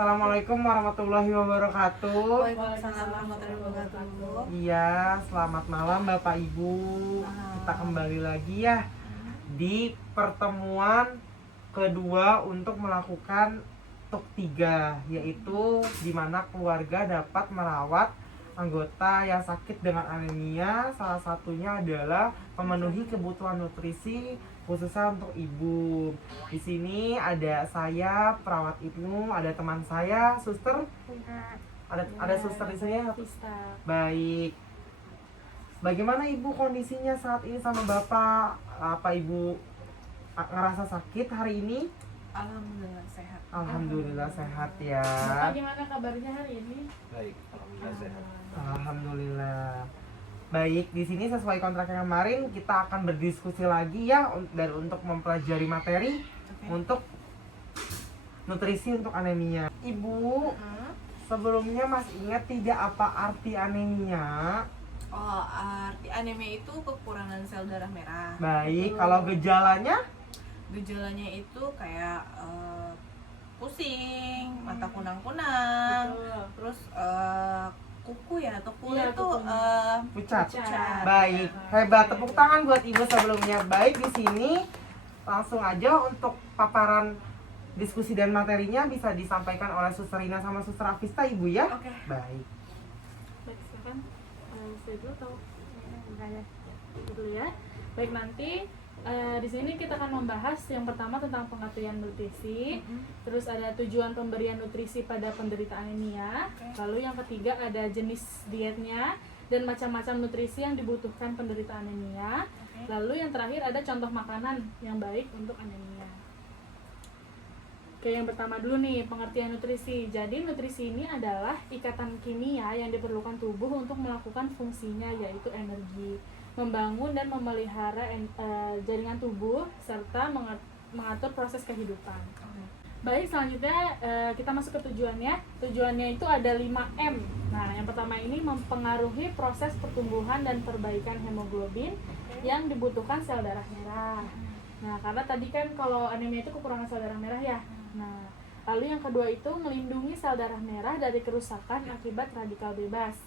Assalamualaikum warahmatullahi wabarakatuh. Waalaikumsalam warahmatullahi wabarakatuh. Iya, selamat malam Bapak Ibu. Kita kembali lagi ya di pertemuan kedua untuk melakukan TOK 3, yaitu di mana keluarga dapat merawat anggota yang sakit dengan anemia. Salah satunya adalah memenuhi kebutuhan nutrisi khususnya untuk ibu. Di sini ada saya, perawat Ibnu, ada teman saya, suster. Ada suster di sini. Baik. Bagaimana ibu kondisinya saat ini sama bapak? Apa ibu ngerasa sakit hari ini? Alhamdulillah sehat. Alhamdulillah sehat ya. Bapak gimana kabarnya hari ini? Baik, alhamdulillah sehat. Alhamdulillah. Baik, di sini sesuai kontrak yang kemarin kita akan berdiskusi lagi ya dan untuk mempelajari materi untuk nutrisi untuk anemia. Ibu, sebelumnya Mas ingat tidak apa arti anemia? Oh, arti anemia itu kekurangan sel darah merah. Baik, kalau gejalanya? Gejalanya itu kayak pusing, mata kunang-kunang, terus kuku ya atau kulit Iya, tuh Pucat. pucat. Baik, hebat, tepuk tangan buat ibu sebelumnya. Baik, di sini langsung aja untuk paparan diskusi dan materinya bisa disampaikan oleh Suster Rina sama Suster Afista ibu ya. Oke. Baik. Baik, silakan. Saya dulu atau dulu ya. Baik, nanti di sini kita akan membahas yang pertama tentang pengertian nutrisi, terus ada tujuan pemberian nutrisi pada penderita anemia, lalu yang ketiga ada jenis dietnya dan macam-macam nutrisi yang dibutuhkan penderita anemia, lalu yang terakhir ada contoh makanan yang baik untuk anemia. Oke, yang pertama dulu nih, pengertian nutrisi. Jadi nutrisi ini adalah ikatan kimia yang diperlukan tubuh untuk melakukan fungsinya, yaitu energi, membangun dan memelihara jaringan tubuh, serta mengatur proses kehidupan. Baik, selanjutnya kita masuk ke tujuannya. Tujuannya itu ada 5M. Nah, yang pertama ini mempengaruhi proses pertumbuhan dan perbaikan hemoglobin yang dibutuhkan sel darah merah. Nah, karena tadi kan kalau anemia itu kekurangan sel darah merah ya. Nah, lalu yang kedua itu melindungi sel darah merah dari kerusakan akibat radikal bebas.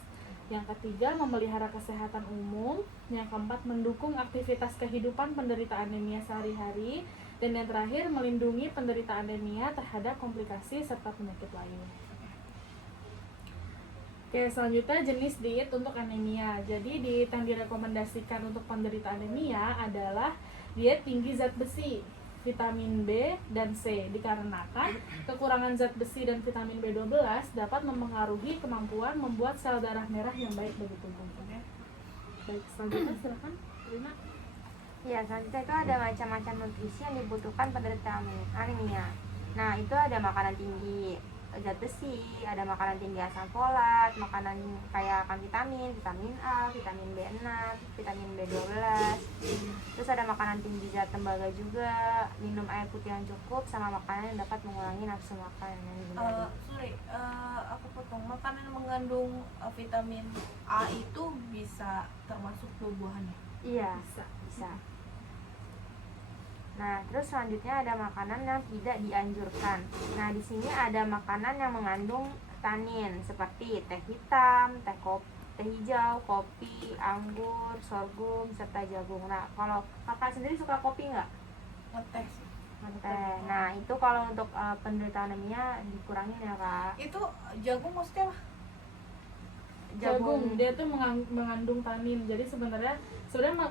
Yang ketiga, memelihara kesehatan umum. Yang keempat, mendukung aktivitas kehidupan penderita anemia sehari-hari. Dan yang terakhir, melindungi penderita anemia terhadap komplikasi serta penyakit lain. Oke, selanjutnya jenis diet untuk anemia. Jadi diet yang direkomendasikan untuk penderita anemia adalah diet tinggi zat besi, vitamin B dan C, dikarenakan kekurangan zat besi dan vitamin B12 dapat mempengaruhi kemampuan membuat sel darah merah yang baik bagi tubuh. Baik, selanjutnya silakan Rina. Ya, selanjutnya itu ada macam-macam nutrisi yang dibutuhkan penderita anemia. Nah, itu ada makanan tinggi zat besi, ada makanan tinggi asam folat, makanan kaya akan vitamin A, vitamin B6, vitamin B12. Terus ada makanan tinggi zat tembaga juga, minum air putih yang cukup, sama makanan yang dapat mengurangi nafsu makan yang dihindari. Aku potong. Makanan yang mengandung vitamin A itu bisa termasuk buah-buahannya. Iya, bisa. Nah, terus selanjutnya ada makanan yang tidak dianjurkan. Nah, di sini ada makanan yang mengandung tanin seperti teh hitam, teh hijau, kopi, anggur, sorghum, serta jagung. Nah, kalau kakak sendiri suka kopi nggak? Ngeteh sih. Teh. Nah, itu kalau untuk penderita anemia dikurangin ya, Kak. Itu jagung maksudnya apa? Jagung, dia tuh mengandung tanin. Jadi sebenarnya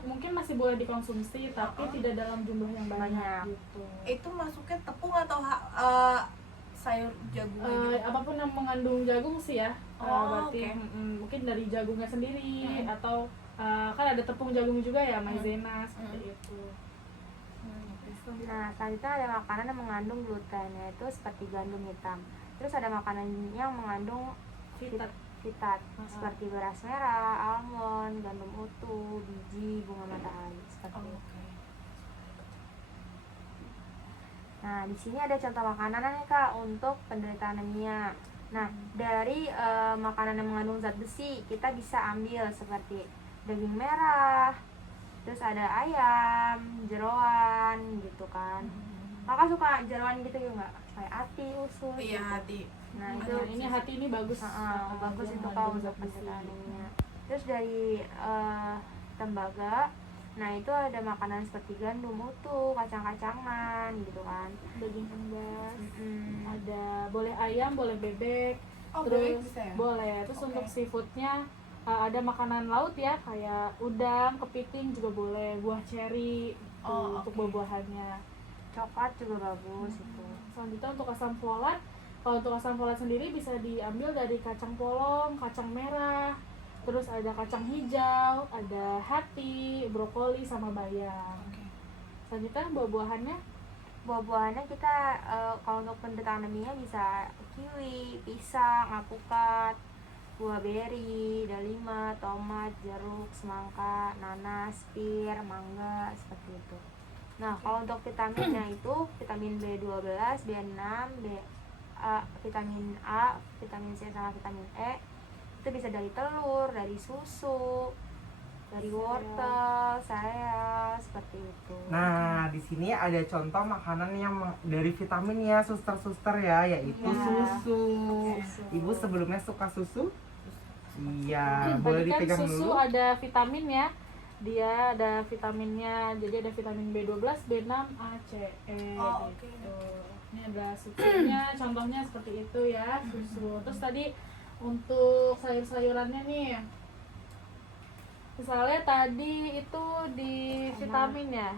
mungkin masih boleh dikonsumsi, tapi tidak dalam jumlah yang banyak gitu. Itu masuknya tepung atau sayur jagung gitu? Apapun yang mengandung jagung sih ya. Berarti Oke. mungkin dari jagungnya sendiri atau kan ada tepung jagung juga ya, maizena seperti itu. Nah, selanjutnya ada makanan yang mengandung gluten, yaitu seperti gandum hitam. Terus ada makanan yang mengandung fitat seperti beras merah, almond, gandum utuh, biji, bunga matahari seperti itu. Nah, di sini ada contoh makanan nih, Kak, untuk penderita anemia. Nah, dari makanan yang mengandung zat besi kita bisa ambil seperti daging merah, terus ada ayam, jeroan gitu kan. Kakak suka jeroan gitu ya nggak? Kayak ati, usus. Iya, gitu. hati. Nah Nah, itu ini hati ini bagus. bagus Dia itu kak mengandung untuk zat besi. pencegahan anemia. Terus dari tembaga, nah itu ada makanan seperti gandum utuh, kacang-kacangan gitu kan. Daging unggas. Mm-mm. Ada boleh ayam, boleh bebek. Oh, Terus bebek bisa ya? boleh. Terus Oke. untuk seafoodnya ada makanan laut ya, kayak udang, kepiting juga boleh. Buah ceri itu Oh, untuk oke. buah-buahannya. Coklat juga bagus itu. Selanjutnya untuk asam folat, kalau untuk asam folat sendiri bisa diambil dari kacang polong, kacang merah, terus ada kacang hijau, ada hati, brokoli sama bayam. Oke. Selanjutnya buah-buahannya Buah-buahannya kita kalau untuk penderita anemia bisa kiwi, pisang, alpukat, buah beri, delima, tomat, jeruk, semangka, nanas, pir, mangga, seperti itu. Nah, kalau untuk vitaminnya itu vitamin B12, B6, vitamin A, vitamin C sama vitamin E itu bisa dari telur, dari susu, dari wortel, sereal, seperti itu. Nah, di sini ada contoh makanan yang dari vitamin ya, suster-suster ya, yaitu Iya. susu. Susu. Ibu sebelumnya suka susu? Iya, boleh tadi kan dipegang susu dulu. ada vitamin ya. Dia ada vitaminnya, jadi ada vitamin B12, B6, A, C, E Oh, oke. gitu. Ini ada susunya, contohnya seperti itu ya, susu. Terus tadi untuk sayur-sayurannya nih, misalnya tadi itu di vitamin ya,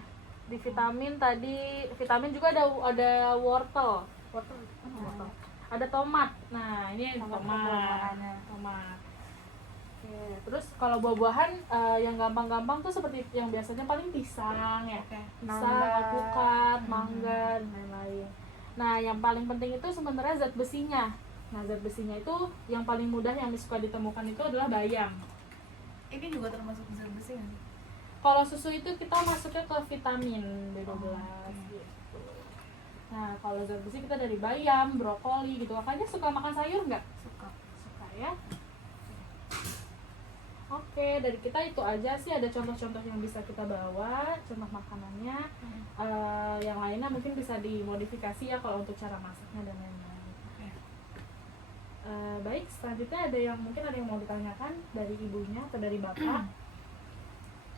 di vitamin tadi vitamin juga ada wortel, ada tomat. Nah ini Tomat tomat, buah-buahannya. tomat. Oke, terus kalau buah-buahan yang gampang-gampang tuh seperti yang biasanya paling pisang ya, Oke. pisang, Mangga. alpukat, mangga dan lain-lain. Nah yang paling penting itu sebenarnya zat besinya. Nah zat besinya itu yang paling mudah yang suka ditemukan itu adalah bayam. Ini juga termasuk zat besi nggak sih? Kalau susu itu kita masuknya ke vitamin B12 oke. gitu. Nah kalau zat besi kita dari bayam, brokoli gitu. Kakaknya suka makan sayur nggak? Suka. Suka ya. Oke, dari kita itu aja sih, ada contoh-contoh yang bisa kita bawa, contoh makanannya. Yang lainnya mungkin bisa dimodifikasi ya kalau untuk cara masaknya dan lain-lain. Oke. Baik, selanjutnya ada yang mungkin ada yang mau ditanyakan dari ibunya atau dari bapak?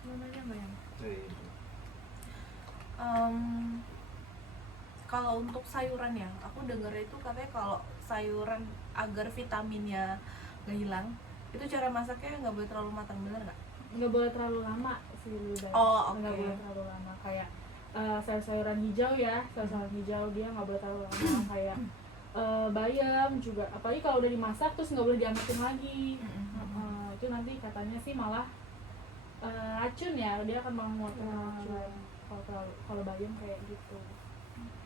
Mau nanya nggak ya? Iya. Kalau untuk sayuran ya, aku dengar itu katanya kalau sayuran agar vitaminnya nggak hilang, itu cara masaknya nggak boleh terlalu matang, bener nggak? Nggak boleh terlalu lama sih, lebih baik. Oh, oke. Nggak boleh terlalu lama, kayak sayur-sayuran hijau ya, sayur-sayuran hijau dia nggak boleh terlalu lama. Kayak bayam juga, apalagi kalau udah dimasak terus nggak boleh diangetin lagi. Itu nanti katanya sih malah racun ya, dia akan mengeluarkan racun kalau bayam kayak gitu.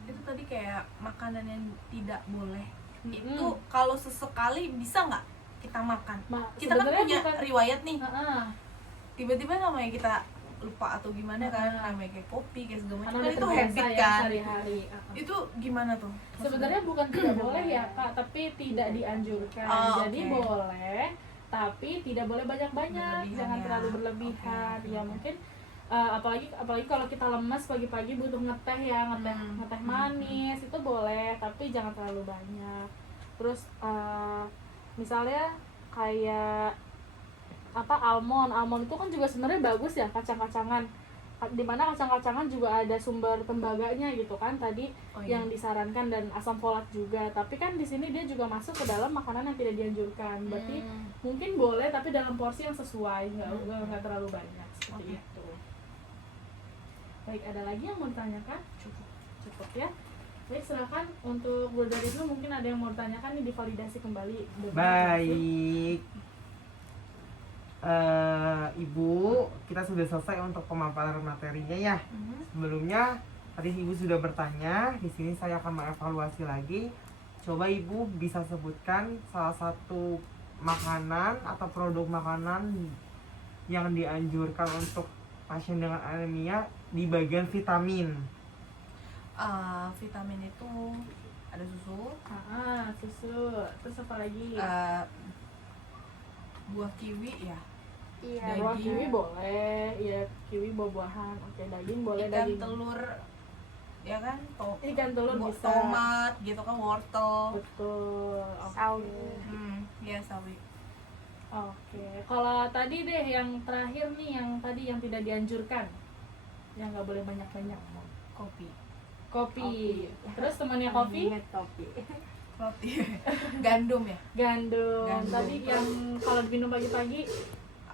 Itu tadi kayak makanan yang tidak boleh. Itu kalau sesekali bisa nggak kita makan? Kita kan Sebenarnya punya bukan riwayat nih, Heeh. tiba-tiba namanya kita lupa atau gimana kan, namanya kayak kopi, kayak segala Karena macam, udah kan itu terbiasa habit ya kan. sehari-hari. Itu gimana tuh? Sebenarnya bukan tidak boleh ya kak, tapi tidak dianjurkan. Oh, Jadi oke. boleh, tapi tidak boleh banyak-banyak, Berlebihan jangan ya. terlalu berlebihan. Oke, Ya oke. mungkin apalagi kalau kita lemas pagi-pagi butuh ngeteh ya, ngeteh manis itu boleh, tapi jangan terlalu banyak. Terus misalnya kayak almond itu kan juga sebenarnya bagus ya, kacang-kacangan, dimana kacang-kacangan juga ada sumber tembaganya gitu kan tadi. Oh, iya. Yang disarankan, dan asam folat juga, tapi kan di sini dia juga masuk ke dalam makanan yang tidak dianjurkan. Berarti mungkin boleh tapi dalam porsi yang sesuai, nggak terlalu banyak seperti Oke. itu. Baik, ada lagi yang mau ditanyakan? Cukup ya. Baik, silakan untuk Bu dari dulu, mungkin ada yang mau ditanyakan nih, divalidasi kembali. Baik. Ibu, kita sudah selesai untuk pemaparan materinya ya. Sebelumnya tadi Ibu sudah bertanya, di sini saya akan mengevaluasi lagi. Coba Ibu bisa sebutkan salah satu makanan atau produk makanan yang dianjurkan untuk pasien dengan anemia di bagian vitamin. Vitamin itu ada susu, Susu. Terus apa lagi? buah kiwi ya, Iya. Daging. Buah kiwi boleh, ya kiwi buah-buahan. Oke, daging boleh, ikan, daging. telur, ya kan, Ikan telur bisa. tomat gitu kan, wortel. Betul. Oke. Sawi. Ya sawi. Oke. Kalau tadi deh yang terakhir nih, yang tadi yang tidak dianjurkan, yang nggak boleh banyak-banyak. Kopi. Kopi. Terus temannya kopi? Ingat kopi. Roti. Gandum ya. Gandum. Gandum. Tadi yang kalau diminum pagi-pagi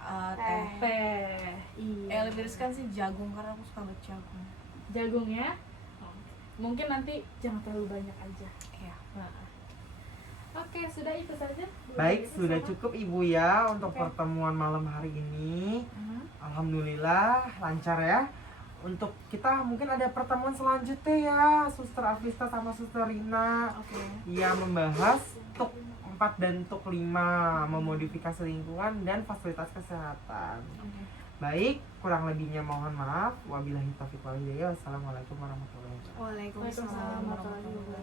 Teh. teh. Iya. Lebih riskan sih jagung karena aku suka banget jagung. Jagung ya. Mungkin nanti jangan terlalu banyak aja. Iya. Nah. Oke, sudah itu saja. Baik, sudah Sama. cukup Ibu ya untuk Oke. pertemuan malam hari ini. Mhm. Alhamdulillah lancar ya. Untuk kita mungkin ada pertemuan selanjutnya ya, Suster Afista sama Suster Rina. Oke. Yang membahas TUK 4 dan TUK 5, memodifikasi lingkungan dan fasilitas kesehatan. Oke. Baik, kurang lebihnya mohon maaf. Wabillahi taufiq wal hidayah. Wassalamualaikum warahmatullahi wabarakatuh. Waalaikumsalam Waalaikumsalam warahmatullahi wabarakatuh.